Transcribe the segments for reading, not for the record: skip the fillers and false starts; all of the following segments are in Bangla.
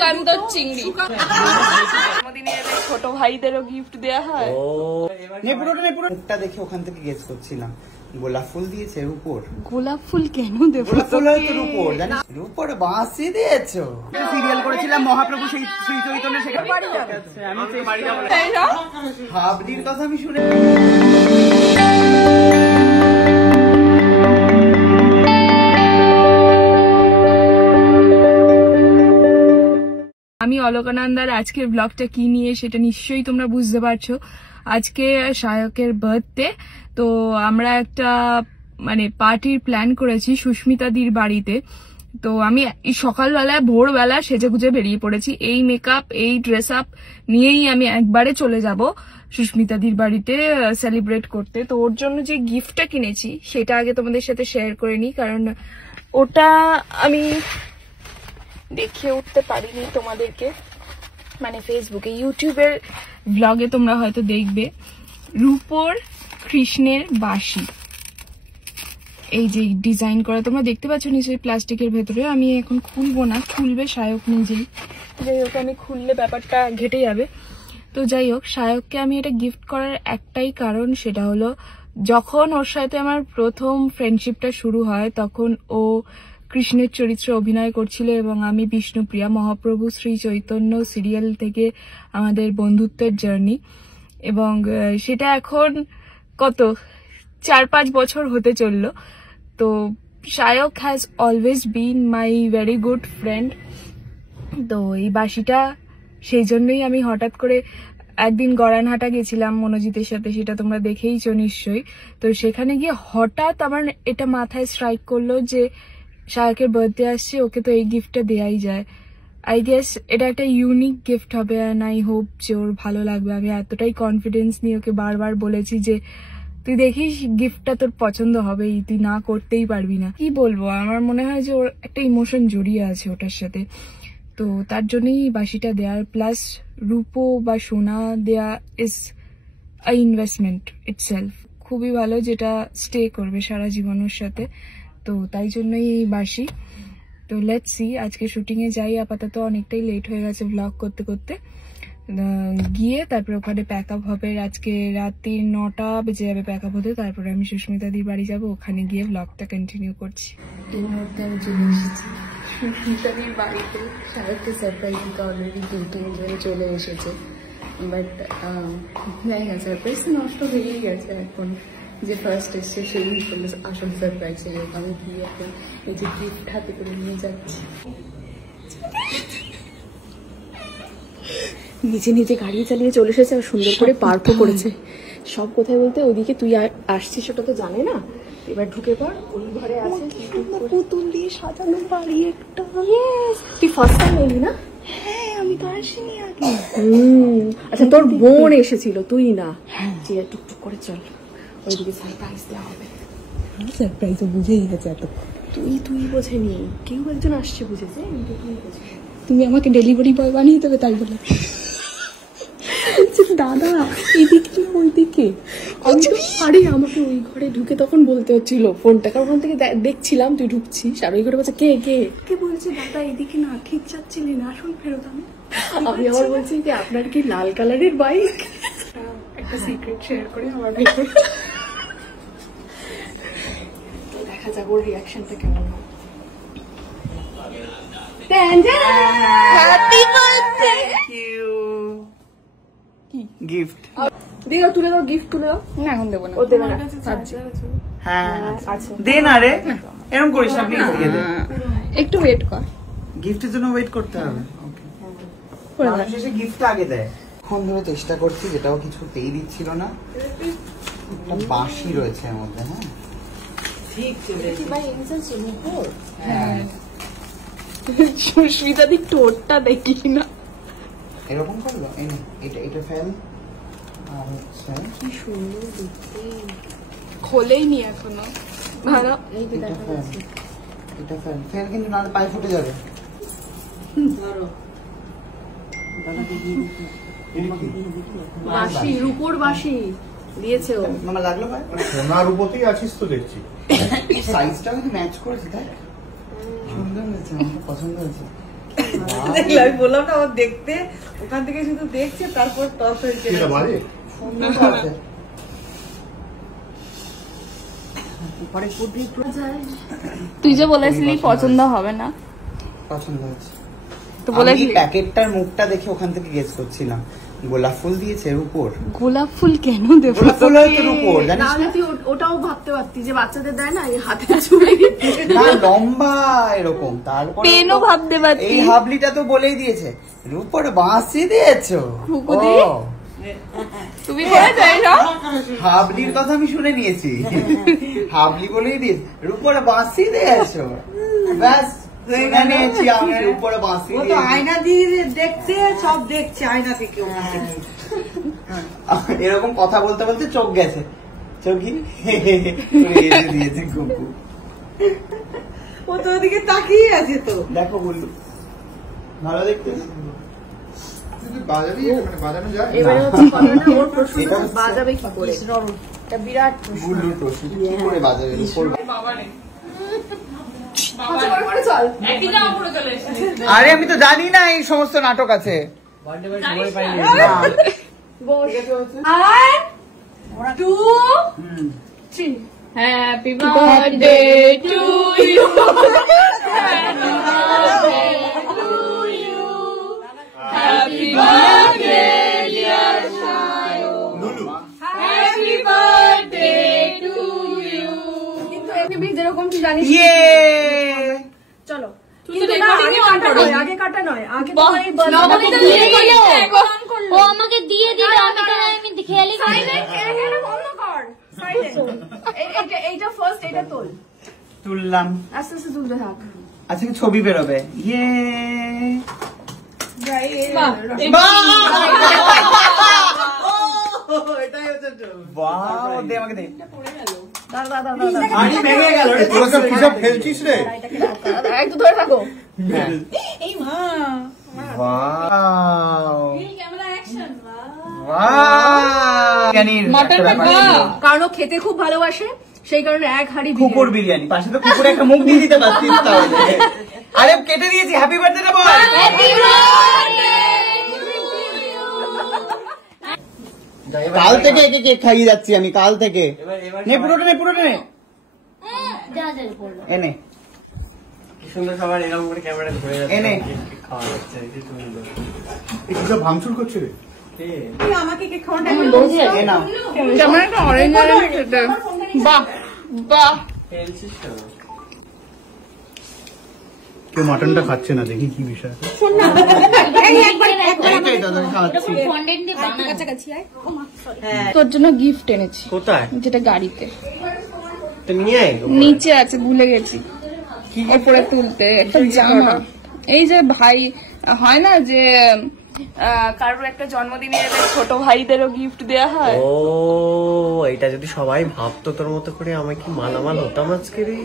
জ্যান্ত চিংড়ি। ছোট ভাইদেরও গিফট দেয়া হয়। মুখটা দেখে ওখান থেকে গেস করছিলাম। গোলাপ ফুল দিয়েছে রূপোর। গোলাপ ফুল কেন দেবো? গোলাপ ফুল হয়তো রূপোর, জানিস? রূপোর বাঁশি দিয়েছো। সিরিয়াল করেছিলাম মহাপ্রভু শ্রী চৈতন্য, সেখানে বাড়ি যাবে। হাবড়ির কথা আমি শুনে আমি অলকানন্দার আজকের ব্লগটা কি নিয়ে সেটা নিশ্চয়ই তোমরা বুঝতে পারছো। আজকে সায়কের বার্থডে, তো আমরা একটা পার্টির প্ল্যান করেছি সুস্মিতাদির বাড়িতে। তো আমি সকালবেলায় ভোরবেলা সেজেগুজে বেরিয়ে পড়েছি। এই মেকআপ এই ড্রেস আপ নিয়েই আমি একবারে চলে যাব সুস্মিতাদির বাড়িতে সেলিব্রেট করতে। তো ওর জন্য যে গিফটটা কিনেছি সেটা আগে তোমাদের সাথে শেয়ার করে নিই, কারণ ওটা আমি দেখে উঠতে পারিনি তোমাদেরকে, ফেসবুকে ইউটিউবের ব্লগে তোমরা হয়তো দেখবে। রূপোর কৃষ্ণের বাঁশি, এই যে ডিজাইন করা তোমরা দেখতে পাচ্ছ নিশ্চয়ই প্লাস্টিকের ভেতরে। আমি এখন খুলবো না, খুলবে সায়ক নিজেই। যাই হোক, আমি খুললে ব্যাপারটা ঘেটে যাবে। তো যাই হোক, সায়ককে আমি এটা গিফট করার একটাই কারণ, সেটা হলো যখন ওর সাথে আমার প্রথম ফ্রেন্ডশিপটা শুরু হয় তখন ও কৃষ্ণের চরিত্রে অভিনয় করছিল এবং আমি বিষ্ণুপ্রিয়া। মহাপ্রভু শ্রী চৈতন্য সিরিয়াল থেকে আমাদের বন্ধুত্বের জার্নি, এবং সেটা এখন কত 4-5 বছর হতে চললো। তো Sayak has always been my very good friend. তো এই বাঁশিটা সেই জন্যই আমি হঠাৎ করে একদিন গড়ানহাটা গেছিলাম মনোজিতের সাথে, সেটা তোমরা দেখেইছো নিশ্চয়ই। তো সেখানে গিয়ে হঠাৎ আমার এটা মাথায় স্ট্রাইক করলো যে সায়কের বার্থডে আসছে, ওকে তো এই গিফটটা দেয়াই যায়। আই গেস এটা একটা ইউনিক গিফট হবে, অ্যান্ড আই হোপ যে ওর ভালো লাগবে। আমি এতটাই কনফিডেন্স নিয়ে ওকে বারবার বলেছি যে তুই দেখিস গিফটটা তোর পছন্দ হবেই, তুই না করতেই পারবি না। কি বলবো, আমার মনে হয় যে ওর একটা ইমোশন জড়িয়ে আছে ওটার সাথে। তো তার জন্যই বাঁশিটা দেয়ার, প্লাস রূপো বা সোনা দেয়া ইজ আ ইনভেস্টমেন্ট ইটসেলফ, খুবই ভালো, যেটা স্টে করবে সারা জীবনের সাথে। তো তাই জন্যই এই বাঁশি। তো লেটস সি, আজকে শুটিং এ যাই। আপাতত অনেকটাই লেট হয়ে গেছে ব্লগ করতে করতে। গিয়ে তারপরে ওখানে প্যাক আপ হবে। আজকে রাত্রি 9টা বেজে যাবে প্যাক আপ হতে। তারপরে আমি সুস্মিতাদির বাড়ি যাব, ওখানে গিয়ে ব্লগটা কন্টিনিউ করছি। এই মুহূর্তে আমি চলে এসেছি সুস্মিতাদির বাড়িতে। সায়ককে সারপ্রাইজ দিতে অলরেডি 2-3 জন চলে এসেছে, বাট যাই না, সারপ্রাইজ তো নষ্ট হয়েই গেছে। এখন যে ফার্স্ট এসছে সেই আসল সারপ্রাইজ। আমি গিয়ে এখন এই যে গিফট হাতে করে নিয়ে যাচ্ছি। নিজে নিজে গাড়ি চালিয়ে চলে এসেছে, আর সুন্দর করে পার্কও করেছে। সব কোথায় বলতে, ওইদিকে তুই আসছিস সেটা তো জানে না। এবার ঢুকে পড়, ওই ঘরে আছে পুতুল দিয়ে সাজানো বাড়ি একটা। তুই ফার্স্ট টাইম এলি না? হ্যাঁ, আমি তো আসিনি আগে। আচ্ছা, তোর বোন এসেছিল, তুই না? যে টুকটুক করে চল, ওইদিকে সারপ্রাইজ দেওয়া হবে। সারপ্রাইজ বুঝেই গেছে এত। তুই বোঝেনি, কেউ একজন আসছে বুঝেছে। তুমি আমাকে ডেলিভারি বয় বানিয়ে দেবে তাই বলে। দাদা এদিকে ওইদিকে, আরে আমাকে ওই ঘরে ঢুকে তখন বলতে হচ্ছিল ফোনটা, কারণ ওখান থেকে দেখছিলাম তুই ঢুকছিস, আর ওই ঘরে বলছে কে কে কে বলছে দাদা এদিকে না, ঠিক যাচ্ছিলেন, আসুন ফেরত। আমি আবার বলছি যে আপনার কি লাল কালারের বাইক? একটা সিক্রেট শেয়ার করে আমার ভেতর। দেখা যাক ওর রিয়াকশনটা কেমন হয়। Happy birthday. Thank you. কি গিফট দিও? তুলে দাও, গিফট তুলে দাও। না এখন দেবো না, ও দেবে না। হ্যাঁ আচ্ছা, দে না রে, এরকম করিস না প্লিজ, দিয়ে দে। একটু ওয়েট কর, গিফটের জন্য ওয়েট করতে হবে। ওকে, মানুষ এসে গিফট আগে দেয়। এখন ধরে চেষ্টা করছি, যেটাও কিছুতেই দিচ্ছিল না। একটা বাঁশি রয়েছে এর মধ্যে। হ্যাঁ ঠিক চলে ভাই, ইনসেন্স রূপোর। হ্যাঁ, সুস্মিতাদি টোটটা দেখি না এরকম করলো। এটা ফেল। আচ্ছা, কি সুন্দর দেখতে। খোলেইনি এখনো। ভালো, এই যে দেখা যাচ্ছে। এটা ফেল ফেল, কিন্তু না পায়ে ফুটে যাবে। ধরো বাঁশি, রূপোর বাঁশি দিয়েছে ও। মামা লাগলো ভাই? সোনার রূপতেই আছিস তো দেখছি। সাইজটা কিন্তু ম্যাচ করেছে, তাই সুন্দর হয়েছে, আমার পছন্দ হয়েছে। দেখলে আমি বললাম না ও দেখতে ওখান থেকে শুধু দেখছে তারপর টস হয়েছে তুই যে বলেছিলি পছন্দ হবে না, পছন্দ হয়েছে তো বলেছিলি প্যাকেটটার মুখটা দেখে ওখান থেকে গেস করছিলাম গোলাপ ফুল দিয়েছে এর উপর। গোলাপ ফুল কেন দেবো? গোলাপ ফুল হয়তো এর উপর জানিস তাহলে তুই ওটাও ভাবতে পারতি যে বাচ্চাদের দেয় না এই হাতে চুড়ি না লম্বা এরকম। তারপর পেনও ভাবতে পারতি। এই হাবলিটা তো বলেই দিয়েছে এর উপর বাঁশি দিয়েছো। খুকুদি? তুমি করে যাই না হাবলির কথা আমি শুনে নিয়েছি, হাবলি বলেই দিয়েছে এর উপরে বাঁশি দিয়েছো, ব্যাস নিয়েছি আমি এর উপরে বাঁশি। আয়না দিয়ে দেখছে সব দেখছে আয়না থেকে এরকম কথা বলতে বলতে চোখ গেছে, চোখই দিয়েছে কুকু। ও তো ওদিকে তাকিয়ে আছে তো। দেখো বললু ভালো দেখতে বাজানো যায় এবারে হচ্ছে কথা না ওর প্রশ্ন বাজাবে কি করে, এটা বিরাট প্রশ্ন। বুল্লুর প্রশ্ন কি করে বাজাবে উপর। আরে আমি তো জানি না এই সমস্ত নাটক আছে। Happy birthday to you, happy birthday dear Shayu, happy birthday to you. কিন্তু এমনি যেরকম তুই জানিস চলো কিন্তু আগে কাটা নয় আগে ও আমাকে দিয়ে দিল, আমি খেয়ালি এইটা ফার্স্ট, এটা তোল তুললাম আস্তে আস্তে তুলতে থাক। আজকে ছবি বেরোবে। ফেলছিস রে একটু ধরে থাকো। কারণ ও খেতে খুব ভালোবাসে সেই কারণে এক হাড়ি কুকুর বিরিয়ানি, পাশে তো কুকুর একটা মুখ দিয়ে দিতে পারতিস তাহলে। আরে কেটে দিয়েছি, হ্যাপি বার্থডে বল। কাল থেকে একে কেক খাইয়ে যাচ্ছি আমি, কাল থেকে। নে পুরোটা নে, পুরোটা নে, এনে সুন্দর সবার এরকম করে ক্যামেরা ধরে এনে খাওয়া যাচ্ছে। এসব ভাঙচুর করছে রে। আমাকে কেক খাওয়াটা এ নাও। কেমন একটা অরেঞ্জ অরেঞ্জ খেতে। বাহ বাহ, ফেলছিস কেন? কেউ মাটনটা খাচ্ছে না, দেখি কি বিষয়। এইটাই তো তোকে খাওয়াচ্ছি। কাছাকাছি আয়। তোর জন্য গিফট এনেছি, কোথায়? যেটা গাড়িতে তো নিয়ে আয়। নিচে আছে, ভুলে গেছি ওপরে তুলতে। একটা জামা, এই যে ভাই হয় না যে কারোর একটা জন্মদিনে ছোট ভাইদেরও গিফট দেয়া হয়। ও এটা যদি সবাই ভাবতো তোর মতো করে, আমি কি মালামাল হতাম আজকে রে।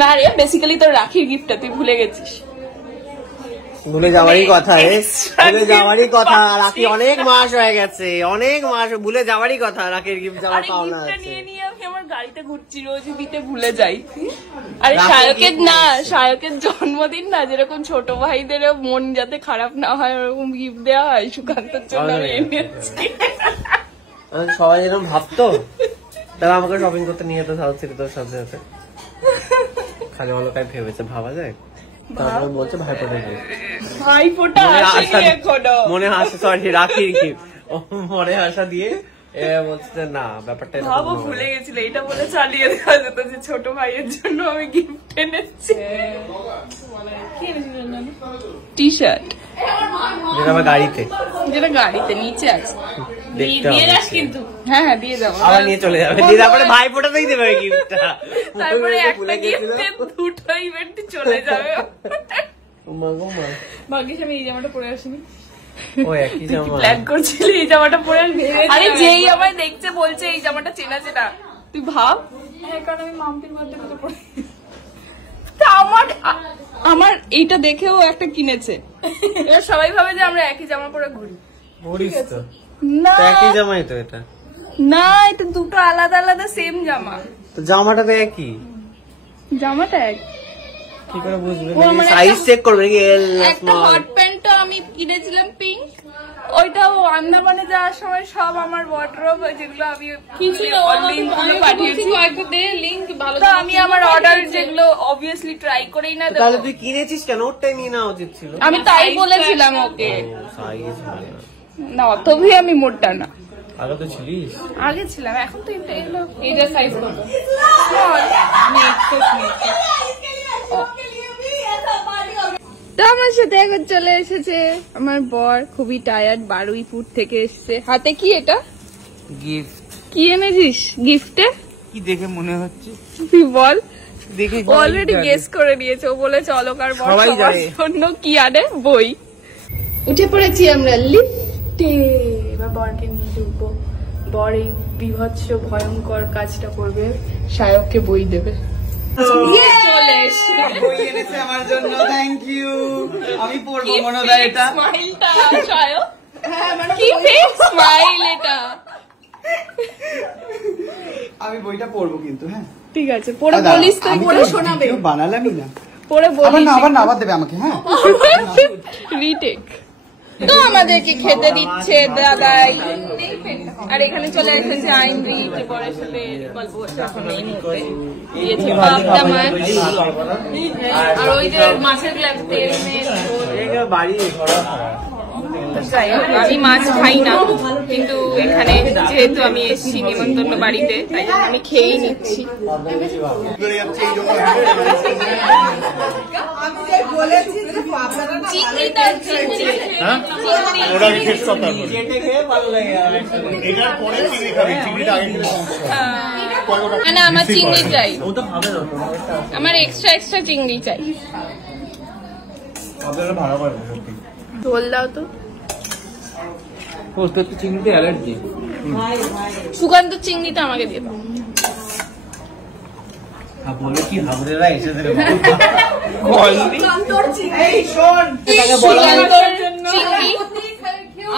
না রে, বেসিক্যালি তোর রাখির গিফটটা তুই ভুলে গেছিস। ভুলে যাওয়ারই কথা রে, ভুলে যাওয়ারই কথা। রাখি অনেক মাস হয়ে গেছে, অনেক মাস, ভুলে যাওয়ারই কথা। রাখির গিফট যাওয়ার আরে পাওনা গিফটটা আছে। নিয়ে নিয়ে আমি আমার গাড়িতে ঘুরছি, রোজ দিতে ভুলে যাই। আরে শায়কের না, শায়কের জন্মদিন না, যেরকম ছোট ভাইদেরও মন যাতে খারাপ না হয় ওরকম গিফট দেওয়া হয়, সুকান্তর জন্য আমি এনেছি। সবাই এরকম ভাবতো, তারা আমাকে শপিং করতে নিয়ে যেত সাউথ সিটি তোর সাথে সাথে। খালি অলকায় ভেবেছে, ভাবা যায়। তারপরে বলছে ভাইফোঁটা গিফট, ভাইফোঁটা আসেনি এখনো। মনে হাসে, সরি রাখির গিফট মনে হাসা দিয়ে বলছে না ব্যাপারটা ভাবো ভুলে গেছিল, এটা বলে চালিয়ে দেওয়া যেত যে ছোট ভাইয়ের জন্য আমি গিফট এনেছি। টি শার্ট, যেটা আমার গাড়িতে, যেটা গাড়িতে নিচে আছে। দেখতে দিয়ে হবে। যাস কিন্তু, হ্যাঁ হ্যাঁ দিয়ে যাবো। আবার নিয়ে চলে যাবে, দিয়ে তারপরে ভাইফোঁটাতেই দেবে গিফটটা। তারপরে একটা গিফটে দুটো ইভেন্ট চলে যাবে। ভাগ্যিস আমি এই জামাটা পরে আসিনি। ও একই জামা প্ল্যান করছিলি এই জামাটা পরে আসবি। আরে যেই আমায় দেখছে বলছে এই জামাটা চেনা চেনা, তুই ভাব। হ্যাঁ কারণ আমি মাম্পির বার্থডে পরে আমার এইটা দেখেও একটা কিনেছে। এবার সবাই ভাবে যে আমরা একই জামা পরে ঘুরি। ঘুরিস তো, না একই জামাই তো এটা। না, এটা দুটো আলাদা আলাদা সেম জামা। তো জামাটা তো একই। জামাটা এক, কি করে বুঝবে? ও আমার সাইজ চেক করবে কি এল একটা হট প্যান্টটা আমি কিনেছিলাম পিঙ্ক, ওইটাও আন্দামানে যাওয়ার সময় সব আমার ওয়ার্ডরোব যেগুলো আমি কিছু লিংক পাঠিয়েছি, কয়েকটা দে লিংক ভালো। তো আমি আমার অর্ডার যেগুলো অবভিয়াসলি ট্রাই করেই না দেব। তাহলে তুই কিনেছিস কেন? ওটাই নিয়ে নেওয়া উচিত ছিল। আমি তাই বলেছিলাম ওকে। সাইজ না তবে আমি মোটা না, আগে তো ছিলিস। আগে ছিলাম, এখন তো এগুলো এইটা সাইজ কত স্মল। আমি এক্সেস নিয়েছি। তো আমার সাথে এখন চলে এসেছে আমার বর, খুবই টায়ার্ড, বারুইপুর থেকে এসছে। হাতে কি এটা? গিফট। কি এনেছিস গিফটে? কি দেখে মনে হচ্ছে? তুই বল। দেখে অলরেডি গেস করে নিয়েছে, ও বলেছে অলকার বর সবাই সবার জানে। জন্য কি আনে, বই। উঠে পড়েছি আমরা লিফটে, এবার বরকে নিয়ে ঢুকবো। বর এই বিভৎস ভয়ঙ্কর কাজটা করবে, শায়ককে বই দেবে। চলে এসছি। বই এনেছে আমার জন্য, থ্যাংক ইউ। আমি পড়বো মনোদা এটা। স্মাইলটা শায়ক, কি ফেক স্মাইল এটা। আমি বইটা পড়বো কিন্তু, হ্যাঁ ঠিক আছে, পড়ে বলিস তো, পড়ে শোনাবে। বানালামই না, পড়ে আবার বলিস। না আবার দেবে আমাকে, হ্যাঁ। রিটেক। তো আমাদেরকে খেতে দিচ্ছে দাদাই, আর এখানে চলে এসেছে আইনরি, কি বরের সাথে গল্প করছে এখন এই মুহূর্তে। দিয়েছে পাবদা মাছ, আর ওই যে মাছের গ্লাস তেল মেয়ে। বাড়ি ঘোরা যাই হোক, আমি মাছ খাই না, কিন্তু এখানে যেহেতু আমি এসেছি নিমন্ত্রণ বাড়িতে, তাই জন্য আমি খেয়েই নিচ্ছি। চিংড়িটা ওটা শেষ কথা বল। চেটে খেয়ে ভালো লাগে। এটার পরে চিংড়ি খাবি, চিংড়িটা আগে খেলে সমস্যা। না আমার চিংড়ি চাই, ও তো খাবে না। আমার এক্সট্রা চিংড়ি চাই। আপনারা ভালো পারবে সত্যি। ঝোল দাও তো। তোর তো চিংড়িতে অ্যালার্জি। সুকান্ত চিংড়িটা আমাকে দিয়ে দাও। বলে কি হাবড়েরা এসেছে রে সুকান্তর চিংড়ি,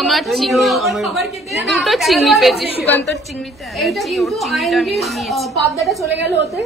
আমার চিংড়ি, দুটো চিংড়ি পেয়েছি। সুকান্তর চিংড়িতে অ্যালার্জি, ওর চিংড়িটা আমি নিয়েছি। পাবদাটা চলে গেল ওতে।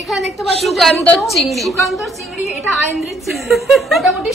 এখানে দেখতে পাচ্ছি সুকান্তর চিংড়ি, সুকান্তর চিংড়ি, এটা আইনরির চিংড়ি। মোটামুটি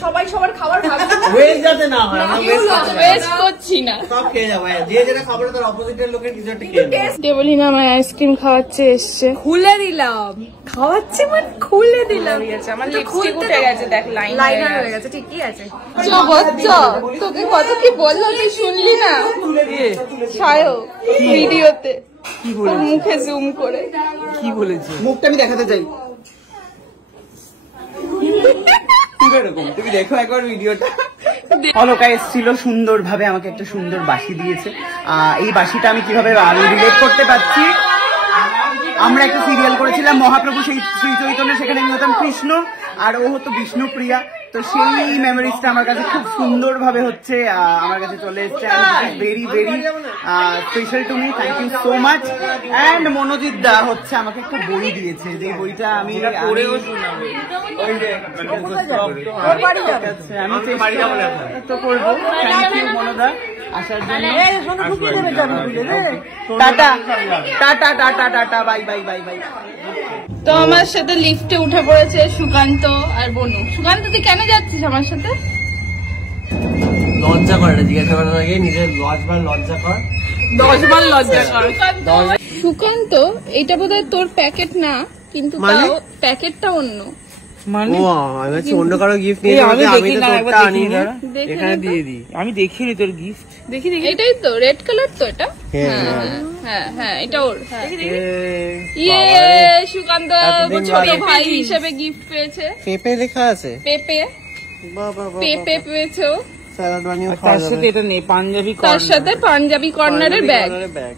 সবাই সবার খাবার ভালো। ওয়েস্ট যাতে না হয়, আমরা ওয়েস্ট করতে চাই না। ওয়েস্ট করছি না, সব খেয়ে যাবো। যে যেটা খাবার তার অপোজিটের লোকের কিছু একটা খেয়ে নেবে। দেবলিনা আমার আইসক্রিম খাওয়াচ্ছে এসছে। খুলে দিলাম, খাওয়াচ্ছি মানে খুলে দিলাম। আমার লিপস্টিক উঠে গেছে, দেখ লাইনার হয়ে গেছে, ঠিকই আছে। তোকে কত কি বললো, তুই শুনলি না? সায়ক ভিডিওতে ওর মুখে জুম করে কি বলেছে? মুখটা আমি দেখাতে চাই। এরকম তুমি দেখো একবার ভিডিওটা। অলকা এসেছিল সুন্দর ভাবে, আমাকে একটা সুন্দর বাঁশি দিয়েছে। এই বাঁশিটা আমি কিভাবে রিলেট করতে পারছি, আমরা একটা সিরিয়াল করেছিলাম মহাপ্রভু শ্রী চৈতন্য, সেখানে আমি হতাম কৃষ্ণ আর ও হতো বিষ্ণুপ্রিয়া। তো সেই মেমোরিজটা আমার কাছে খুব সুন্দর ভাবে হচ্ছে আমার কাছে চলে এসছে। Very very special to me, thank you so much. And Manojit da হচ্ছে আমাকে একটা বই দিয়েছে, যে বইটা আমি পড়েও শোনাবো। আমি তো করবো। থ্যাংক ইউ মনোদা আসার জন্য। Tata tata tata tata, bye bye bye bye. তো আমার সাথে লিফটে উঠে পড়েছে সুকান্ত আর বনু। সুকান্ত তুই কেন যাচ্ছিস আমার সাথে? লজ্জা করে না, জিজ্ঞাসা করার আগে নিজের লজ্জা কর। 10 বার লজ্জা কর। সুকান্ত, এটা বোধহয় তোর প্যাকেট না, কিন্তু মানে? তাও প্যাকেটটা অন্য। মানে ও আমি হচ্ছে অন্য কারো গিফট নিয়ে আমি আমি দেখি তো না, তোরটা একবার আনি দেখি না, না। দেখে এখানে নে তো। দিয়ে দিই। আমি দেখিনি তোর গিফট। দেখি এটাই তো রেড কালার তো এটা। হ্যাঁ। হ্যাঁ এটা ওর। হ্যাঁ। এ, ইয়ে বাবারে। সুকান্ত এতদিন ছোট বাদে। ভাই হিসেবে গিফট পেয়েছে। পেঁপে লেখা আছে। পেপে বাবা পেপে পেয়েছে ও। স্যালাড বানিয়ে তার খাওয়া সাথে যাবে। এটা নেই, পাঞ্জাবি তার সাথে পাঞ্জাবি কর্নারের ব্যাগ। ব্যাগ